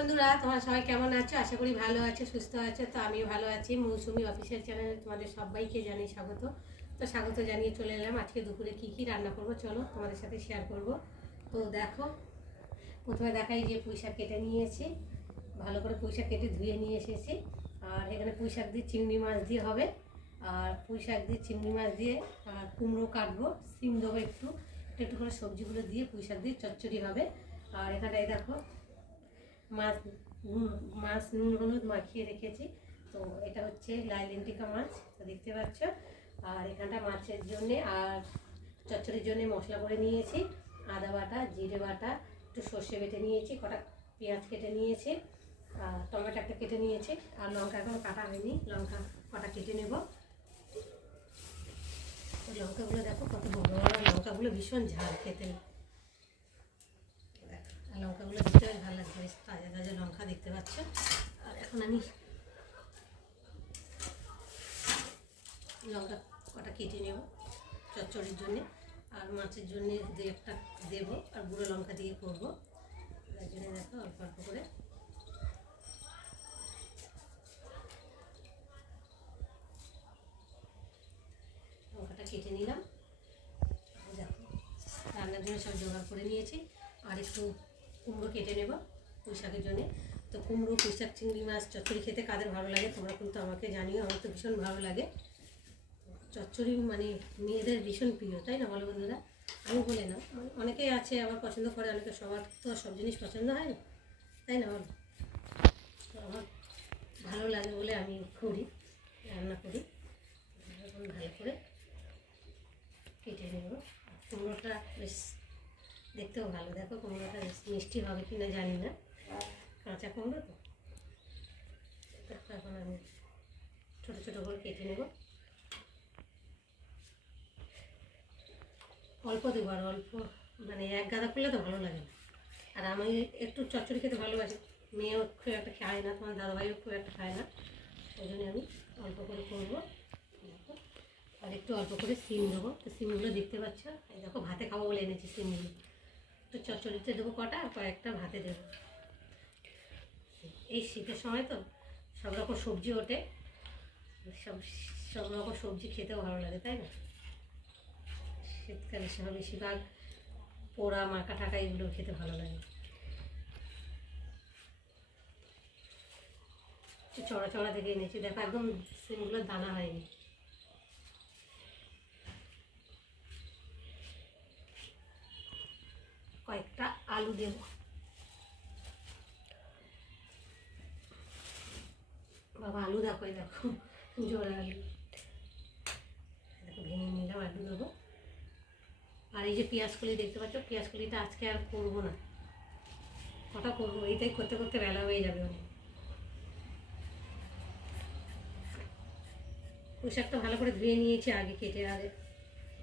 বন্ধুরা, তোমরা সবাই কেমন আছো? আশা করি ভালো আছো, সুস্থ আছো। তো আমিও ভালো আছি। মৌসুমি অফিসিয়াল চ্যানেলে তোমাদের সবাইকে জানি স্বাগত। তো স্বাগত জানিয়ে চলে এলাম। আজকে দুপুরে কি রান্না করব চলো তোমাদের সাথে শেয়ার করব। তো দেখো, প্রথমে দেখাই যে পুঁই শাক কেটে নিয়েছি, ভালো করে পুঁই শাক কেটে ধুয়ে নিয়ে এসেছি। আর এখানে পুঁই শাক দিয়ে চিংড়ি মাছ দিয়ে হবে, আর পুঁই শাক দিয়ে চিংড়ি মাছ দিয়ে আর কুমড়ো কাটবো, সিম দেবো একটু একটু করে, সবজিগুলো দিয়ে পুঁই শাক দিয়ে চচ্চড়ি হবে। আর এখানটায় দেখো মাছ নুন হলুদ মাখিয়ে রেখেছি। তো এটা হচ্ছে লাইলেন্টিকা মাছ, তো দেখতে পাচ্ছ। আর এখানটা মাছের জন্যে আর চচ্চড়ির জন্যে মশলা করে নিয়েছি, আদা বাটা, জিরে বাটা, একটু সর্ষে বেটে নিয়েছি, কটা পেঁয়াজ কেটে নিয়েছি, আর টমেটো একটা কেটে নিয়েছি, আর লঙ্কা এখনো কাটা হয়নি, লঙ্কা কটা কেটে নেব। লঙ্কাগুলো দেখো কত বড় বড় লঙ্কাগুলো, ভীষণ ঝাল খেতে। আর লঙ্কাগুলো দেখতে বেশ ভালো লাগছে, বেশ তাজা তাজা লঙ্কা দেখতে পাচ্ছ। আর এখন আমি লঙ্কা কটা কেটে নেব চচ্চড়ির জন্যে, আর মাছের জন্যে দু একটা দেবো, আর গুঁড়ো লঙ্কা দিয়ে করবো। তার জন্য দেখো অল্প অল্প করে লঙ্কাটা কেটে নিলাম। দেখো রান্নার জন্য সব জোগাড় করে নিয়েছি। আর একটু কুমড়ো কেটে নেব পুঁই শাকের জন্যে। তো কুমড়ো, পুঁই শাক, চিংড়ি মাছ চচ্চড়ি খেতে কাদের ভালো লাগে তোমরা কিন্তু আমাকে জানিও। আমার তো ভীষণ ভালো লাগে চচ্চড়ি, মানে মেয়েদের ভীষণ প্রিয়, তাই না বলো বন্ধুরা? আমি বলে না, মানে অনেকেই আছে আবার পছন্দ করে, অনেকে, সবার তো সব জিনিস পছন্দ হয় না, তাই না বলো? তো আমার ভালো লাগে বলে আমি করি, রান্না করি। এখন ভালো করে কেটে নেব। কুমড়োটা বেশ দেখতেও ভালো, দেখো কুমড়োটা বেশ মিষ্টি হবে কি না জানি না, কাঁচা কুমড়ো তো। এখন আমি ছোটো ছোটো করে কেটে নেব, অল্প দেবো, আর অল্প, মানে এক গাদা করলে তো ভালো লাগে না। আর আমি একটু চচ্চড়ি খেতে ভালোবাসি, মেয়েও খুব একটা খায় না, তোমার দাদাভাইও খুব একটা খায় না, ওই জন্য আমি অল্প করে করবো। আর একটু অল্প করে সিম দেবো। তো সিমগুলো দেখতে পাচ্ছ, এই দেখো ভাতে খাবো বলে এনেছি সিমগুলো। তো চচ্চড়িতে দেবো কটা, আর কয়েকটা ভাতে দেবো। এই শীতের সময় তো সব রকম সবজি ওঠে, সব রকম সবজি খেতেও ভালো লাগে, তাই না? শীতকালে সময় বেশিরভাগ পোড়া মাখা টাকা এগুলো খেতে ভালো লাগে। চড়া চড়া থেকে এনেছি, দেখো একদম সিমগুলোর দানা হয়নি। কয়েকটা আলু দেব, বাবা আলু দেখো, এই দেখো জোড়া আলু, দেখো ভেঙে নিলাম, আলু দেবো। আর এই যে পেঁয়াজকলি দেখতে পাচ্ছ, পেঁয়াজকলিটা আজকে আর করবো না, কটা করবো, এইটাই করতে করতে বেলা হয়ে যাবে অনেক। পুঁই শাকটা ভালো করে ধুয়ে নিয়েছি আগে কেটে, আগে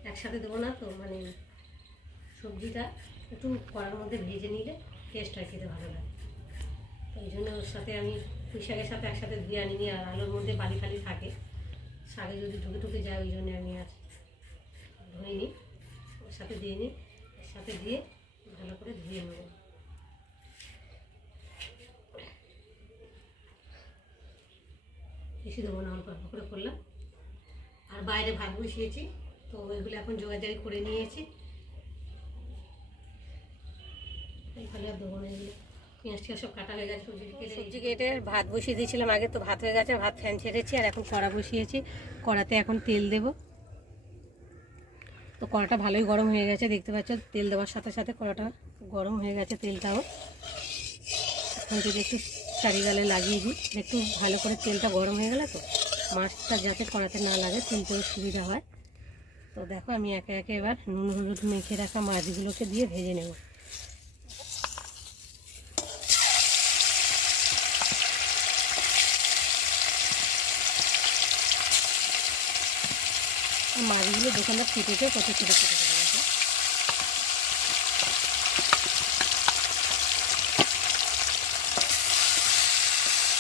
একসাথে দেবো না তো, মানে সবজিটা একটু কড়ার মধ্যে ভেজে নিলে টেস্ট হয়, খেতে ভালো লাগে। তো ওই জন্য ওর সাথে আমি পুঁই শাকের সাথে একসাথে ধুয়ে আনিনি, আর আলুর মধ্যে বালি ফালি থাকে, শাকে যদি ঢুকে ঢুকে যায়, ওই জন্য আমি আর ধুয়ে নিই, ওর সাথে দিয়ে নিই, এর সাথে দিয়ে ভালো করে ধুয়ে নেব। বেশি দেবো না, অল্প অল্প করে করলাম। আর বাইরে ভাত বসিয়েছি, তো ওইগুলো এখন জোগাড় করে নিয়েছি, এইখানে আর দেবো না। এগুলো পেঁয়াজ টিয়াজ সব কাটা হয়ে গেছে, সবজি কেটে ভাত বসিয়ে দিয়েছিলাম আগে, তো ভাত হয়ে গেছে, ভাত ফ্যান ছেড়েছি, আর এখন কড়া বসিয়েছি, কড়াতে এখন তেল দেব। তো কড়াটা ভালোই গরম হয়ে গেছে, দেখতে পাচ্ছ তেল দেওয়ার সাথে সাথে কড়াটা গরম হয়ে গেছে, তেলটাও। এখন যদি একটু চারিগালে লাগিয়ে দিই, একটু ভালো করে তেলটা গরম হয়ে গেলে তো মাছটা যাতে কড়াতে না লাগে, তুলতে সুবিধা হয়। তো দেখো আমি একে একে এবার নুন হলুদ মেখে রাখা মাছগুলোকে দিয়ে ভেজে নেব। মাছগুলো দোকানদার কেটেছে কত ছোটো ছোটো করে গেছে।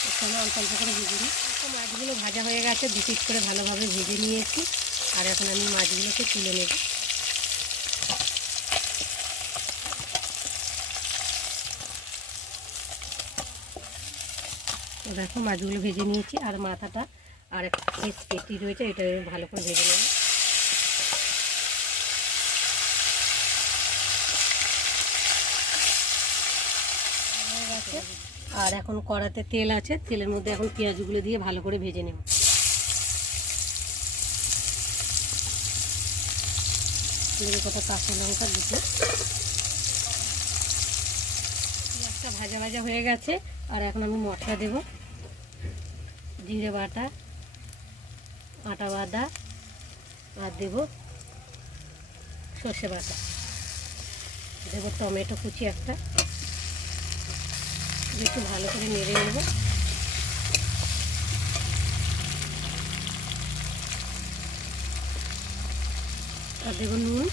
এখানে অল্প অল্প করে ভেজে নিই। মাছগুলো ভাজা হয়ে গেছে, দু পিস করে ভালোভাবে ভেজে নিয়েছি, আর এখন আমি মাছগুলোকে তুলে নেব। তো দেখো মাছগুলো ভেজে নিয়েছি, আর মাথাটা আর একটা পিস পেটি রয়েছে, এটা ভালো করে ভেজে নেব। আর এখন কড়াতে তেল আছে, তেলের মধ্যে এখন পেঁয়াজগুলো দিয়ে ভালো করে ভেজে নেব। কত কাঁচা লঙ্কা দুটো, পেঁয়াজটা ভাজা ভাজা হয়ে গেছে। আর এখন আমি মশলা দেব, জিরে বাটা, আটা বাটা, আর দেব সর্ষে বাটা, দেব টমেটো কুচি একটা, একটু ভালো করে নেড়ে নেব। আর দেব নুন,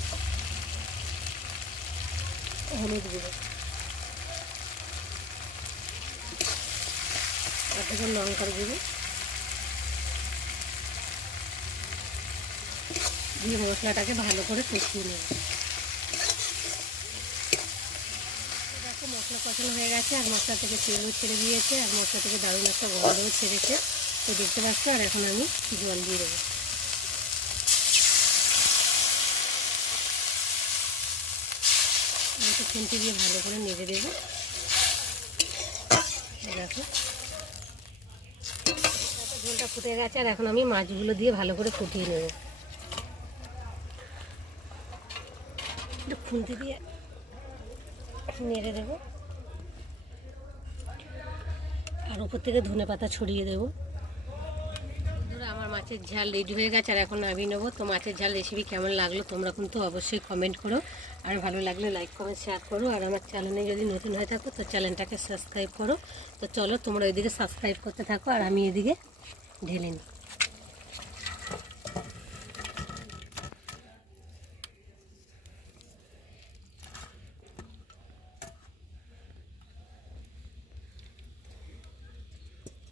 হলুদ গুঁড়ো, আর দেব লঙ্কার গুঁড়ো দিয়ে মশলাটাকে ভালো করে কষিয়ে নেব। দেখো মশলা কষানো হয়ে গেছে, আর মশলা থেকে তেলও ছেড়ে দিয়েছে, আর মশলা থেকে দারুণ একটা গন্ধও ছেড়েছে, তো দেখতে পাচ্ছ। আর এখন আমি জল দিয়ে দেবো। একটু খুন্তি দিয়ে ভালো করে নেড়ে দেবো। দেখো ঝোলটা ফুটে গেছে, আর এখন আমি মাছগুলো দিয়ে ভালো করে ফুটিয়ে নেব। একটু খুন্তি দিয়ে নেড়ে দেবো, আর উপর থেকে ধনেপাতা ছড়িয়ে দেবো। বন্ধুরা, আমার মাছের ঝাল রেডি হয়ে গেছে, আর এখন নামিয়ে নেবো। তো মাছের ঝাল রেসিপি কেমন লাগলো তোমরা কিন্তু অবশ্যই কমেন্ট করো, আর ভালো লাগলে লাইক কমেন্ট শেয়ার করো। আর আমার চ্যানেলে যদি নতুন হয়ে থাকো তো চ্যানেলটাকে সাবস্ক্রাইব করো। তো চলো তোমরা ওইদিকে সাবস্ক্রাইব করতে থাকো, আর আমি এদিকে ঢেলে নিই।